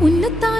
உன்னத்தான்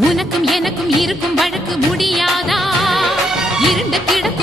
உனக்கும் எனக்கும் இருக்கும் வழக்கு முடியாதா? இருண்டு கிடக்கும்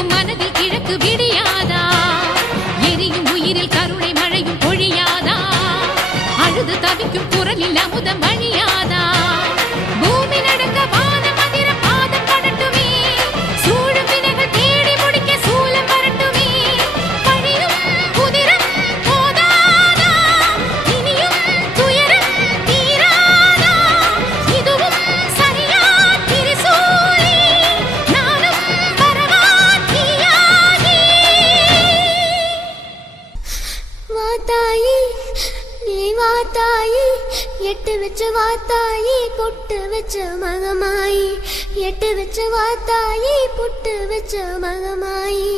கெட்டு வச்ச வாத்தாயி புட்டு வச்ச மகமாயி.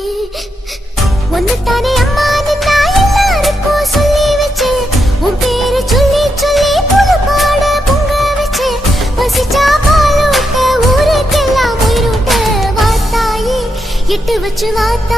ஒன்னு தானே அம்மா நான் எல்லாருக்கும் சொல்லி வச்சேன் வச்சு. வாத்தாயி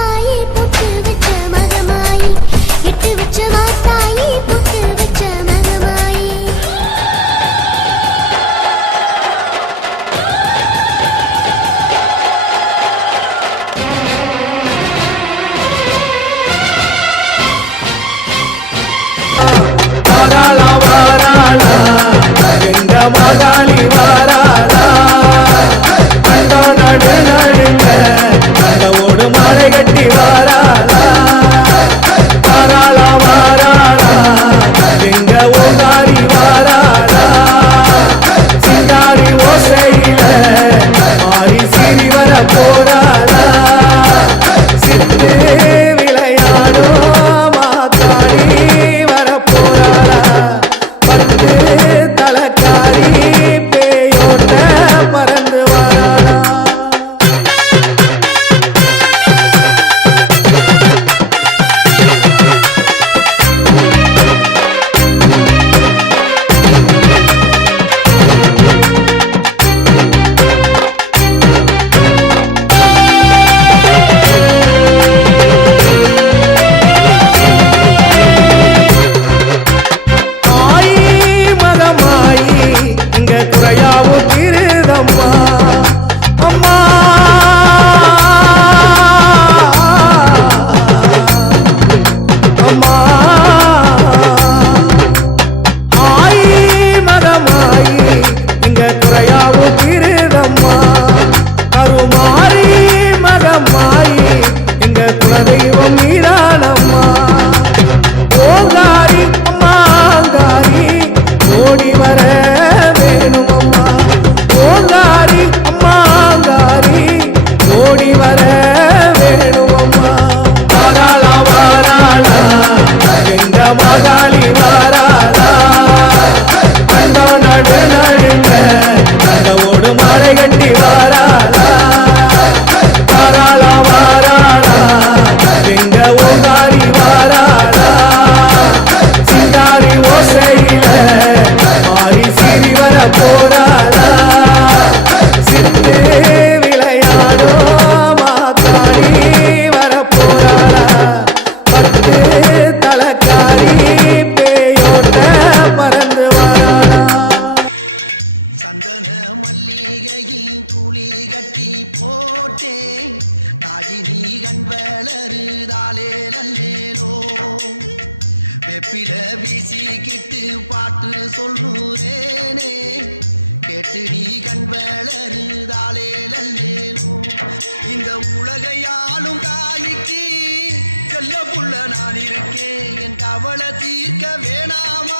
கவலை தீர்க்க வேணாமா?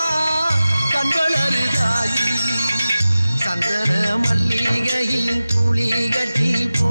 கண்களருதாயி சந்தன மல்லிகையின் துளி கட்டி போ